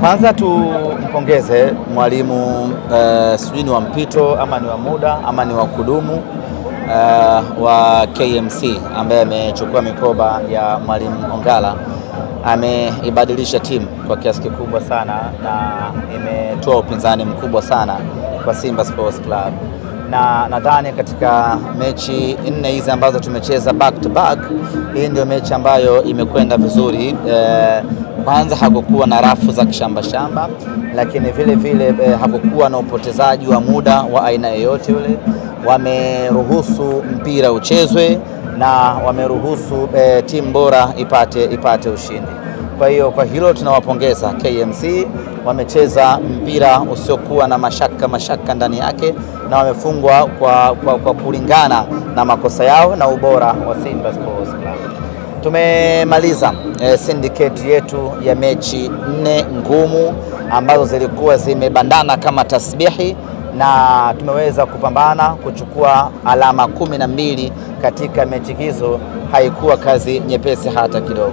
Kwanza tumpongeze mwalimu sijui ni wa mpito ama ni wa muda ama ni wa kudumu wa KMC ambaye amechukua mikoba ya mwalimu Ongala. Ameibadilisha timu kwa kiasi kikubwa sana na imetoa upinzani mkubwa sana kwa Simba Sports Club. Na nadhani katika mechi 4 hizi ambazo tumecheza back to back, hii ndio mechi ambayo imekwenda vizuri. Kwanza hakukuwa na rafu za kishamba, lakini vile hakukuwa na upotezaji wa muda wa aina yoyote ule. Wameruhusu mpira uchezwe na wameruhusu timu bora ipate ushindi. Kwa hiyo kwa hilo tunawapongeza KMC. Wamecheza mpira usiokuwa na mashaka ndani yake na wamefungwa kwa kulingana na makosa yao na ubora wa Simba Sports Club. Tumemaliza syndicate yetu ya mechi 4 ngumu ambazo zilikuwa zimebandana kama tasbihi, na tumeweza kupambana kuchukua alama 12 katika mechi hizo. Haikuwa kazi nyepesi hata kidogo.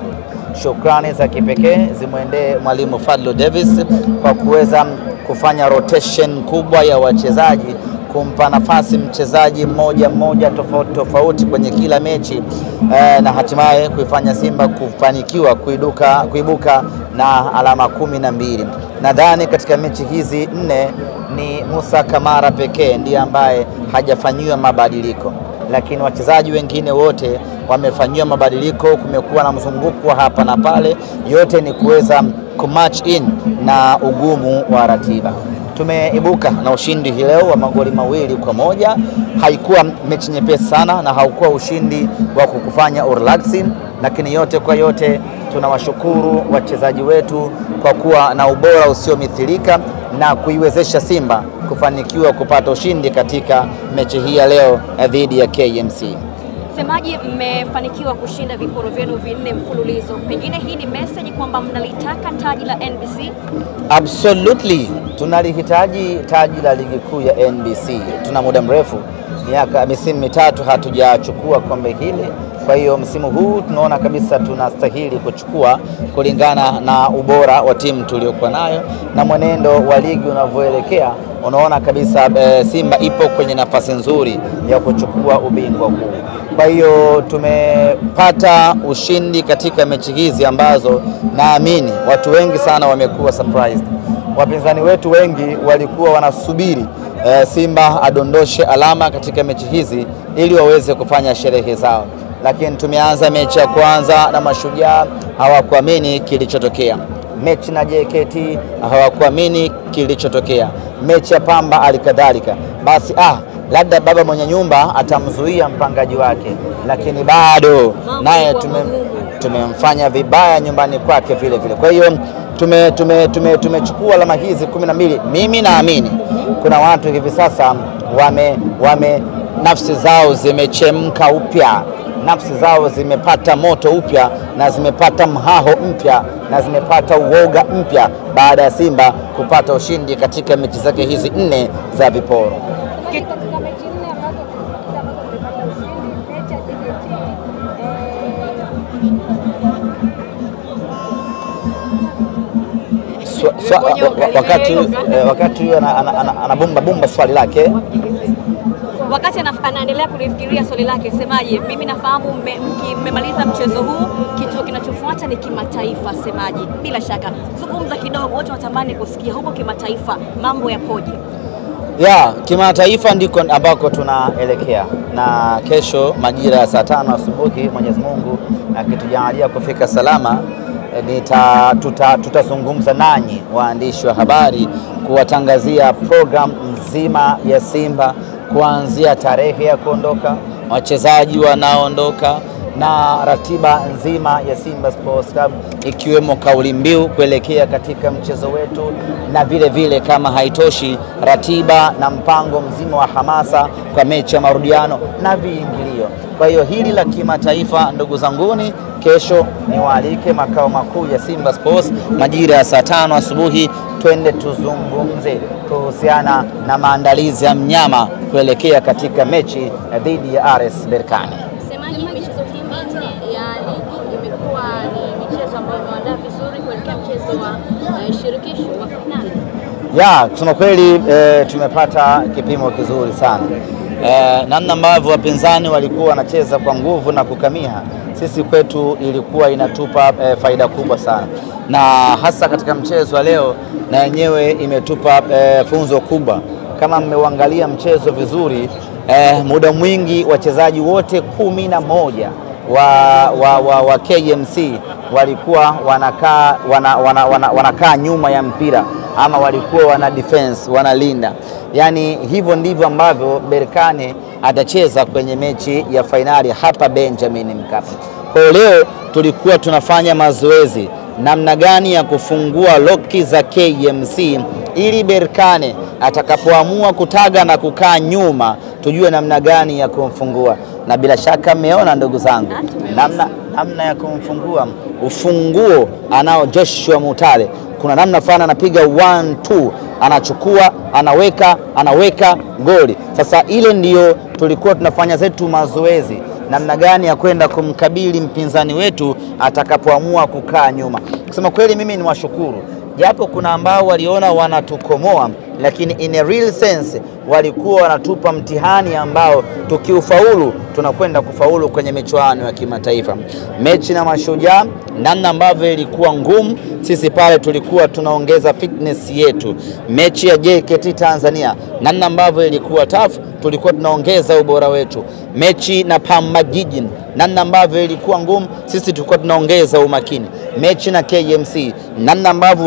Shukrani za kipekee zimwendee mwalimu Fadlu Davis kwa kuweza kufanya rotation kubwa ya wachezaji, kumpa nafasi mchezaji mmoja tofauti kwenye kila mechi, na hatimaye kuifanya Simba kufanikiwa kuibuka na alama 12. Nadhani katika mechi hizi 4 ni Musa Kamara pekee ndiye ambaye hajafanyiwa mabadiliko, lakini wachezaji wengine wote wamefanyiwa mabadiliko. Kumekuwa na mzunguko hapa na pale, yote ni kuweza kumatch in na ugumu wa ratiba. Tumeibuka na ushindi hii leo wa magoli 2-1. Haikuwa mechi nyepesi sana na haukuwa ushindi wa kukufanya relaxing, lakini yote kwa yote tunawashukuru wachezaji wetu kwa kuwa na ubora usiomithilika na kuiwezesha Simba kufanikiwa kupata ushindi katika mechi hii ya leo dhidi ya KMC. Semaji, mmefanikiwa kushinda viporo vyenu 4 mfululizo. Pengine hii ni message kwamba mnalitaka taji la NBC? Absolutely. Tunalihitaji taji la ligi kuu ya NBC. Tuna muda mrefu, misimu 3 hatujachukua kombe hili. Kwa hiyo msimu huu tunaona kabisa tunastahili kuchukua kulingana na ubora wa timu tuliokuwa nayo na mwenendo wa ligi unavyoelekea. Unaona kabisa Simba ipo kwenye nafasi nzuri ya kuchukua ubingwa huu. Kwa hiyo tumepata ushindi katika mechi hizi ambazo naamini watu wengi sana wamekuwa surprised. Wapinzani wetu wengi walikuwa wanasubiri Simba adondoshe alama katika mechi hizi ili waweze kufanya sherehe zao, lakini tumeanza mechi ya kwanza na Mashujaa, hawakuamini kilichotokea. Mechi na JKT hawakuamini kilichotokea. Mechi ya Pamba alikadhalika. Basi labda baba mwenye nyumba atamzuia mpangaji wake, lakini bado naye tumemfanya vibaya nyumbani kwake vile. Kwa hiyo tumechukua alama hizi 12. Mimi naamini kuna watu hivi sasa nafsi zao zimechemka upya, nafsi zao zimepata moto upya na zimepata mhaho mpya na zimepata uoga mpya baada ya Simba kupata ushindi katika mechi zake hizi 4 za viporo. Katika mechi 4 ambazo tumepata ushindi, mechi ya JKT wakati huyo anabumba swali lake, wakati anaendelea kulifikiria swali lake, Semaji, mimi nafahamu mmemaliza mchezo huu, kitu kinachofuata ni kimataifa. Semaji, bila shaka zungumza kidogo, watu watamani kusikia huko kimataifa mambo yapoje? Kimataifa ndiko ambako tunaelekea, na kesho majira ya saa 5 asubuhi Mwenyezi Mungu akitujalia kufika salama, tutazungumza nanyi waandishi wa habari kuwatangazia program nzima ya Simba, kuanzia tarehe ya kuondoka, wachezaji wanaondoka na ratiba nzima ya Simba Sports Club, ikiwemo kauli mbiu kuelekea katika mchezo wetu, na vile kama haitoshi, ratiba na mpango mzima wa hamasa kwa mechi ya marudiano na viingilio. Kwa hiyo hili la kimataifa, ndugu zanguni, kesho niwaalike makao makuu ya Simba Sports majira ya saa 5 asubuhi, twende tuzungumze kuhusiana na maandalizi ya mnyama kuelekea katika mechi dhidi ya RS Berkane. Semaji, michezo ya ligi imekuwa ni michezo ambayo imeandaa vizuri kuelekea mchezo wa shirikisho wa finali? Ya, kusema kweli tumepata kipimo kizuri sana. Namna ambavyo wapinzani walikuwa wanacheza kwa nguvu na kukamia, sisi kwetu ilikuwa inatupa faida kubwa sana, na hasa katika mchezo wa leo na yenyewe imetupa funzo kubwa. Kama mmeuangalia mchezo vizuri, muda mwingi wachezaji wote 11 wa KMC walikuwa wanakaa nyuma ya mpira, ama walikuwa wana defense, wanalinda. Yani hivyo ndivyo ambavyo Berkane atacheza kwenye mechi ya fainali hapa Benjamin Mkapa. Kwa leo tulikuwa tunafanya mazoezi namna gani ya kufungua loki za KMC ili Berkane atakapoamua kutaga na kukaa nyuma tujue namna gani ya kumfungua. Na bila shaka mmeona ndugu zangu namna ya kumfungua. Ufunguo anao Joshua Mutale, kuna namna fulani anapiga 1-2, anachukua, anaweka goli. Sasa ile ndiyo tulikuwa tunafanya zetu mazoezi, namna gani ya kwenda kumkabili mpinzani wetu atakapoamua kukaa nyuma. Kusema kweli mimi ni washukuru, japo kuna ambao waliona wanatukomoa, lakini in a real sense walikuwa wanatupa mtihani ambao tukiufaulu tunakwenda kufaulu kwenye michuano ya kimataifa. Mechi na Mashujaa, namna ambavyo ilikuwa ngumu, sisi pale tulikuwa tunaongeza fitness yetu. Mechi ya JKT Tanzania, namna ambavyo ilikuwa tough, tulikuwa tunaongeza ubora wetu. Mechi na Pamba Jiji, namna ambavyo ilikuwa ngumu, sisi tulikuwa tunaongeza umakini. Mechi na KMC, namna ambavyo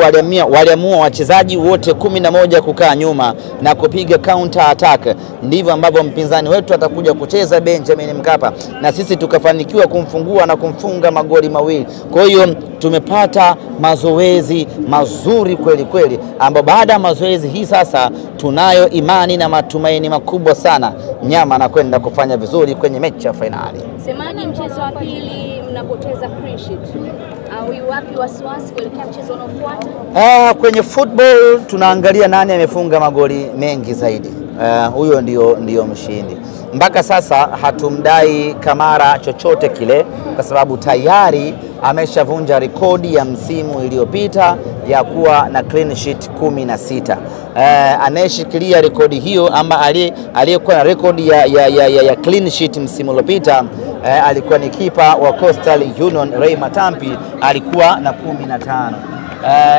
waliamua wachezaji wote 11 kukaa nyuma na kupiga counter attack, ndivyo ambavyo mpinzani wetu atakuja kucheza Benjamin Mkapa, na sisi tukafanikiwa kumfungua na kumfunga magoli mawili. Kwa hiyo tumepata mazoezi mazuri kweli kweli, ambapo baada ya mazoezi hii sasa tunayo imani na matumaini makubwa sana nyama anakwenda kufanya vizuri kwenye mechi ya fainali. Semaji, mchezo wa pili mnapoteza clean sheet, au wapi wasiwasi kuelekea mchezo unaofuata? Kwenye football tunaangalia nani amefunga magoli mengi zaidi, huyo ndio mshindi. Mpaka sasa hatumdai Kamara chochote kile, kwa sababu tayari ameshavunja rekodi ya msimu iliyopita ya kuwa na clean sheet 16. Anayeshikilia rekodi hiyo ama aliyekuwa na rekodi ya clean sheet msimu uliopita alikuwa ni kipa wa Coastal Union Ray Matampi, alikuwa na 15.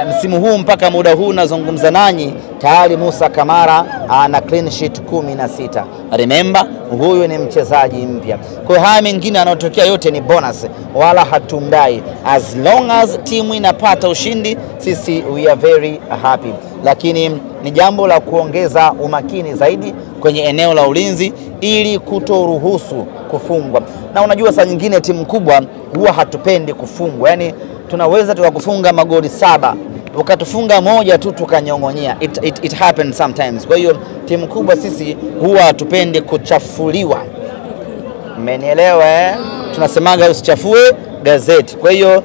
Msimu huu mpaka muda huu nazungumza nanyi tayari Musa Kamara ana clean sheet 16. Remember, huyu ni mchezaji mpya. Kwa haya mengine yanayotokea yote ni bonus, wala hatumdai. As long as timu inapata ushindi, sisi we are very happy. Lakini ni jambo la kuongeza umakini zaidi kwenye eneo la ulinzi ili kutoruhusu kufungwa. Na unajua saa nyingine timu kubwa huwa hatupendi kufungwa. Yani tunaweza tukakufunga magoli 7, ukatufunga moja tu tukanyong'onyea. It happens sometimes. Kwa hiyo timu kubwa sisi huwa hatupendi kuchafuliwa. Mmenielewa Tunasemaga usichafue gazeti. Kwa hiyo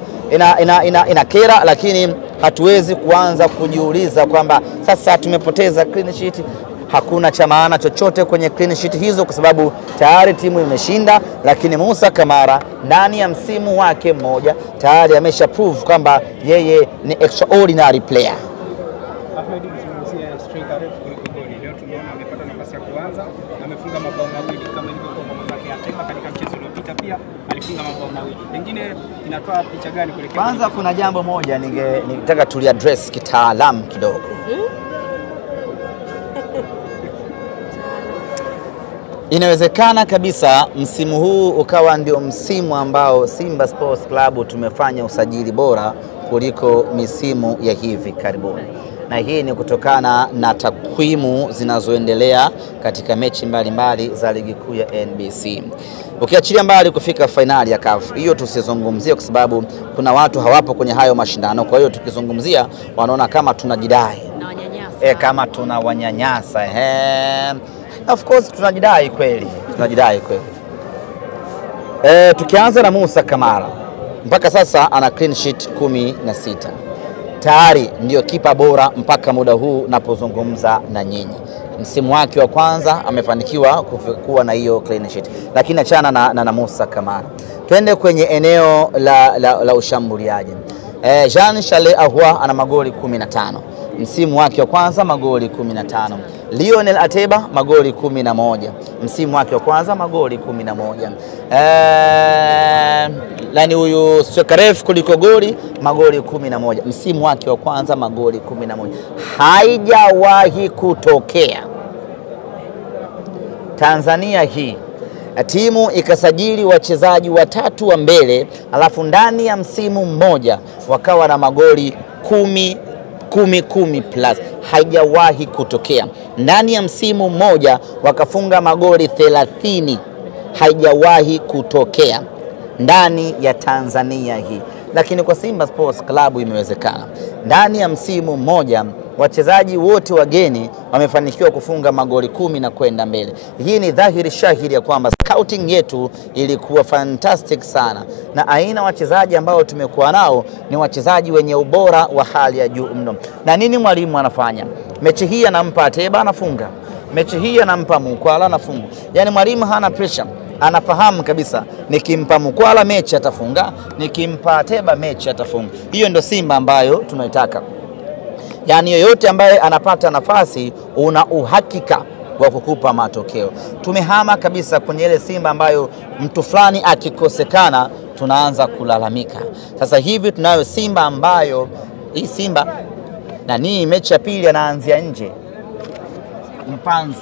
ina kera, lakini hatuwezi kuanza kujiuliza kwamba sasa tumepoteza clean sheet. Hakuna cha maana chochote kwenye clean sheet hizo, kwa sababu tayari timu imeshinda. Lakini Musa Kamara ndani ya msimu wake mmoja tayari amesha prove kwamba yeye ni extraordinary player. Ahmed, mzungumzia striker refu kuliko goli. Leo tumeona amepata nafasi ya kuanza, amefunga mabao mawili kama ilivyokuwa kwa mwaka ya Ateba katika mchezo uliopita pia alifunga mabao mawili. Pengine inatoa picha gani kuelekea? Kwanza kuna jambo moja ningetaka tuliaddress kitaalamu kidogo. Inawezekana kabisa msimu huu ukawa ndio msimu ambao Simba Sports Club tumefanya usajili bora kuliko misimu ya hivi karibuni. Na hii ni kutokana na takwimu zinazoendelea katika mechi mbalimbali za ligi kuu ya NBC. Ukiachilia mbali kufika fainali ya CAF, hiyo tusizungumzie kwa sababu kuna watu hawapo kwenye hayo mashindano. Kwa hiyo tukizungumzia wanaona kama tunajidai. Na wanyanyasa. Kama tunawanyanyasa. Of course tunajidai kweli. Tukianza na Musa Kamara, mpaka sasa ana clean sheet 16. Tayari ndio kipa bora mpaka muda huu napozungumza na nyinyi. Msimu wake wa kwanza amefanikiwa kuwa na hiyo clean sheet. Lakini achana na Musa Kamara, twende kwenye eneo la ushambuliaji. Jean Charles Ahoua ana magoli 15 msimu wake wa kwanza, magoli 15. Lionel Ateba magoli 11 msimu wake wa kwanza, magoli 11. Nani huyu striker refu kuliko goli, magoli 11 msimu wake wa kwanza, magoli 11. Haijawahi kutokea Tanzania hii timu ikasajili wachezaji watatu wa mbele alafu ndani ya msimu mmoja wakawa na magoli 10 plus. Haijawahi kutokea. Ndani ya msimu mmoja wakafunga magoli 30. Haijawahi kutokea ndani ya Tanzania hii. Lakini kwa Simba Sports Club imewezekana. Ndani ya msimu mmoja wachezaji wote wageni wamefanikiwa kufunga magoli 10 na kwenda mbele. Hii ni dhahiri shahiri ya kwamba scouting yetu ilikuwa fantastic sana, na aina wachezaji ambao tumekuwa nao ni wachezaji wenye ubora wa hali ya juu mno. Na nini mwalimu anafanya? Mechi hii anampa Ateba anafunga, mechi hii anampa Mukwala anafunga. Yani mwalimu hana pressure, anafahamu kabisa nikimpa Mukwala mechi atafunga, nikimpa Ateba mechi atafunga. Hiyo ndio Simba ambayo tunaitaka. Yani yoyote ambaye anapata nafasi una uhakika wa kukupa matokeo. Tumehama kabisa kwenye ile Simba ambayo mtu fulani akikosekana tunaanza kulalamika. Sasa hivi tunayo Simba ambayo hii Simba na ni mechi ya pili anaanzia nje. Mpanzu